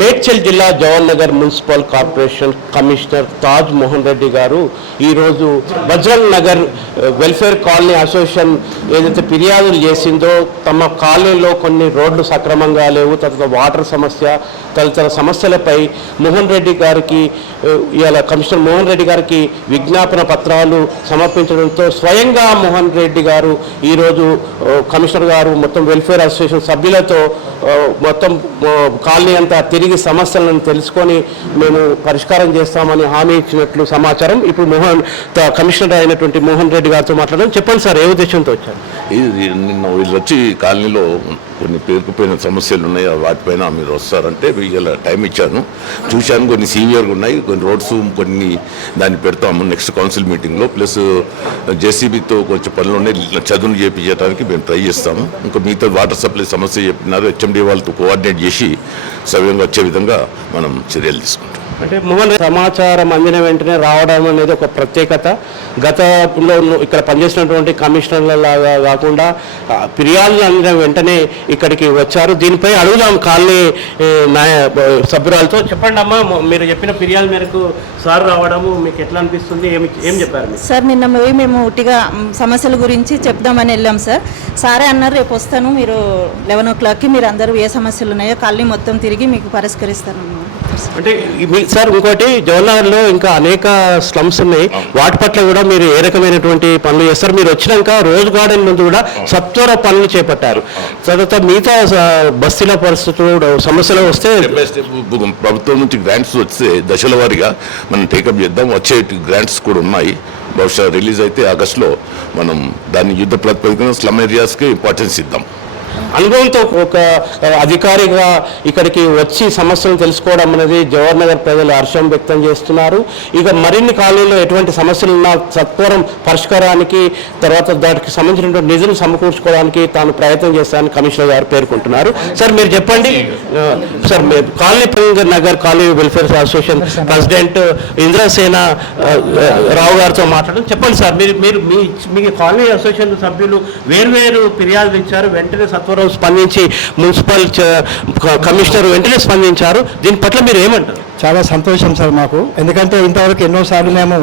మేడ్చల్ జిల్లా Jawahar Nagar municipal corporation commissioner Taj Mohan Reddy గారు ఈరోజు వజ్రంగ్ నగర్ వెల్ఫేర్ కాలనీ అసోసియేషన్ ఏదైతే ఫిర్యాదులు చేసిందో తమ కాలనీలో కొన్ని రోడ్లు సక్రమంగా లేవు, తదితర వాటర్ సమస్య తదితర సమస్యలపై మోహన్ రెడ్డి గారికి ఇవాళ కమిషనర్ మోహన్ రెడ్డి గారికి విజ్ఞాపన పత్రాలు సమర్పించడంతో స్వయంగా మోహన్ రెడ్డి గారు ఈరోజు కమిషనర్ గారు మొత్తం వెల్ఫేర్ అసోసియేషన్ సభ్యులతో మొత్తం కాలనీ అంతా తిరిగి సమస్యలను తెలుసుకొని మేము పరిష్కారం చేస్తామని హామీ ఇచ్చినట్లు సమాచారం. ఇప్పుడు కమిషనర్ అయినటువంటి మోహన్ రెడ్డి గారితో మాట్లాడడం. చెప్పండి సార్, ఏ ఉద్దేశంతో వచ్చారు? నిన్న వీళ్ళు వచ్చి కాలనీలో కొన్ని పేరుకుపోయిన సమస్యలు ఉన్నాయి, వాటిపైన మీరు వస్తారంటే వీళ్ళ టైం ఇచ్చాను, చూశాను. కొన్ని సీనియర్గా ఉన్నాయి, కొన్ని రోడ్స్ కొన్ని దాన్ని పెడతాము నెక్స్ట్ కౌన్సిల్ మీటింగ్లో. ప్లస్ జేసీబీతో కొంచెం పనులు ఉన్నాయి, చదువులు చేయించడానికి మేము ట్రై చేస్తాము. ఇంకా మిగతా వాటర్ సప్లై సమస్య చెప్పినారు, హెచ్ఎండి వాళ్ళతో కోఆర్డినేట్ చేసి సవ్యంగా వచ్చే విధంగా మనం చర్యలు తీసుకుంటాం. అంటే మోహన్ సమాచారం అందిన వెంటనే రావడం అనేది ఒక ప్రత్యేకత. గతంలో ఇక్కడ పనిచేసినటువంటి కమిషనర్ల లాగా కాకుండా ఫిర్యాదులు అందిన వెంటనే ఇక్కడికి వచ్చారు. దీనిపై అడుగుదాం కాలనీ సభ్యురాలతో. చెప్పండి అమ్మా, మీరు చెప్పిన ఫిర్యాదు మేరకు సార్ రావడము మీకు ఎట్లా అనిపిస్తుంది, ఏం చెప్పారు సార్? నిన్న మేము ఉట్టిగా సమస్యల గురించి చెప్దామని వెళ్ళాం సార్. సారే అన్నారు రేపు వస్తాను, మీరు 11 o'clockకి మీరు అందరూ ఏ సమస్యలు ఉన్నాయో కాలనీ మొత్తం తిరిగి మీకు పరిష్కరిస్తాను. అంటే సార్ ఇంకోటి, జవహర్నగర్లో ఇంకా అనేక స్లమ్స్ ఉన్నాయి, వాటి పట్ల కూడా మీరు ఏ రకమైనటువంటి పనులు చేస్తారు? మీరు వచ్చినాక రోజ్ గార్డెన్ ముందు కూడా సత్వర పనులు చేపట్టారు. తర్వాత మిగతా బస్తీల పరిస్థితులు సమస్యలు వస్తే ప్రభుత్వం నుంచి గ్రాంట్స్ వస్తే దశల వారీగా మనం టేకప్ చేద్దాం. వచ్చే గ్రాంట్స్ కూడా ఉన్నాయి, బహుశా రిలీజ్ అయితే ఆగస్టులో మనం దాన్ని యుద్ధ ప్రాతిపదికన స్లమ్ ఏరియాస్కి ఇంపార్టెన్స్ ఇద్దాం. అనుభవంతో ఒక అధికారిగా ఇక్కడికి వచ్చి సమస్యలను తెలుసుకోవడం అనేది జవహర్ నగర్ ప్రజలు హర్షం వ్యక్తం చేస్తున్నారు. ఇక మరిన్ని కాలనీలో ఎటువంటి సమస్యలు ఉన్నా సత్వరం పరిష్కారానికి, తర్వాత దానికి సంబంధించినటువంటి నిధులు సమకూర్చుకోవడానికి తాను ప్రయత్నం చేస్తానని కమిషనర్ గారు పేర్కొంటున్నారు. సార్ మీరు చెప్పండి sir, colony Nagar colony welfare association president Indrasena Rao గారితో మాట్లాడడం. చెప్పండి సార్, మీరు మీ కాలనీ అసోసియేషన్ సభ్యులు వేర్వేరు ఫిర్యాదులు ఇచ్చారు, వెంటనే సత్వరం స్పందించి మున్సిపల్ కమిషనర్ వెంటనే స్పందించారు. దీని పట్ల మీరు ఏమంటారు? చాలా సంతోషం సార్ మాకు, ఎందుకంటే ఇంతవరకు ఎన్నోసార్లు మేము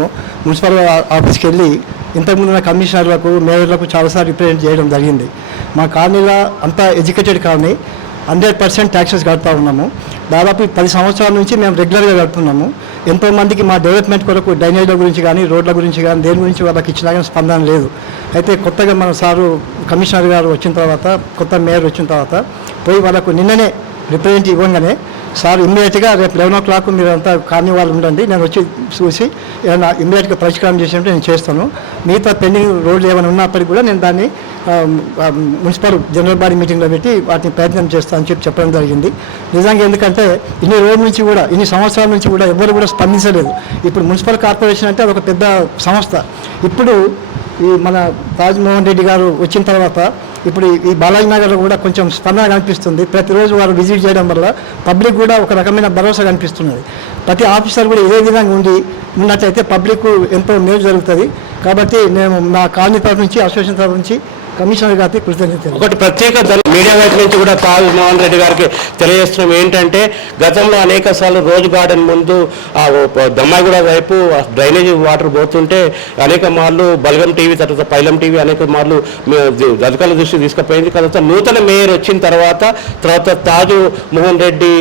మున్సిపల్ ఆఫీస్కి వెళ్ళి ఇంతకుముందున్న కమిషనర్లకు మేయర్లకు చాలాసార్లు రిప్రజెంట్ చేయడం జరిగింది. మా కాలనీలో అంతా ఎడ్యుకేటెడ్ కాలనీ, 100% ట్యాక్సెస్ కడుతూ ఉన్నాము. దాదాపు 10 సంవత్సరాల నుంచి మేము రెగ్యులర్గా కడుతున్నాము. ఎంతోమందికి మా డెవలప్మెంట్ కొరకు డ్రైనేజ్ల గురించి కానీ, రోడ్ల గురించి కానీ, దేని గురించి వాళ్ళకి ఇచ్చినా కానీ స్పందన లేదు. అయితే కొత్తగా మన సారు కమిషనర్ గారు వచ్చిన తర్వాత, కొత్త మేయర్ వచ్చిన తర్వాత పోయి వాళ్ళకు నిన్ననే రిప్రజెంట్ ఇవ్వగానే సార్ ఇమ్మీడియట్గా రేపు 11 o'clock మీరు అంతా కాలనీ వాళ్ళు ఉండండి, నేను వచ్చి చూసి ఏమైనా ఇమ్మీడియట్గా పరిష్కారం చేసినట్టు నేను చేస్తాను. మిగతా పెండింగ్ రోడ్లు ఏమైనా ఉన్నప్పటికీ కూడా నేను దాన్ని మున్సిపల్ జనరల్ బాడీ మీటింగ్లో పెట్టి వాటిని ప్రయత్నం చేస్తానని చెప్పడం జరిగింది. నిజంగా ఎందుకంటే ఇన్ని రోజుల నుంచి కూడా, ఇన్ని సంవత్సరాల నుంచి కూడా ఎవరు కూడా స్పందించలేదు. ఇప్పుడు మున్సిపల్ కార్పొరేషన్ అంటే అదొక పెద్ద సంస్థ. ఇప్పుడు ఈ మన తాజ్ మోహన్ రెడ్డి గారు వచ్చిన తర్వాత ఇప్పుడు ఈ బాలాజీ నగర్లో కూడా కొంచెం స్పందన కనిపిస్తుంది. ప్రతిరోజు వారు విజిట్ చేయడం వల్ల పబ్లిక్ కూడా ఒక రకమైన భరోసా కనిపిస్తున్నది. ప్రతి ఆఫీసర్ కూడా ఇదే విధంగా ఉన్నట్లయితే పబ్లిక్ ఎంతో మేలు జరుగుతుంది. కాబట్టి నేను నా కాలనీ తరఫు నుంచి, అసోసియేషన్ తరఫు నుంచి కమిషనర్ గారికి కృతజ్ఞతలు. ఒకటి ప్రత్యేక మీడియా వైపు నుంచి కూడా తాజ్ మోహన్ రెడ్డి గారికి తెలియజేస్తున్నాం ఏంటంటే, గతంలో అనేక సార్లు రోజ్ గార్డెన్ ముందు దమ్మాయిగూడ వైపు డ్రైనేజ్ వాటర్ పోతుంటే అనేక మార్లు బల్గం టీవీ, తర్వాత పైలం టీవీ అనేక మార్లు అధికారుల దృష్టికి తీసుకుపోయింది. తర్వాత నూతన మేయర్ వచ్చిన తర్వాత తాజ్ మోహన్ రెడ్డి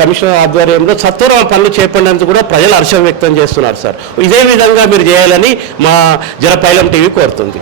కమిషనర్ ఆధ్వర్యంలో సత్వర పనులు చేపట్టినందుకు కూడా ప్రజలు హర్షం వ్యక్తం చేస్తున్నారు సార్. ఇదే విధంగా మీరు చేయాలని మా పైలం టీవీ కోరుతుంది.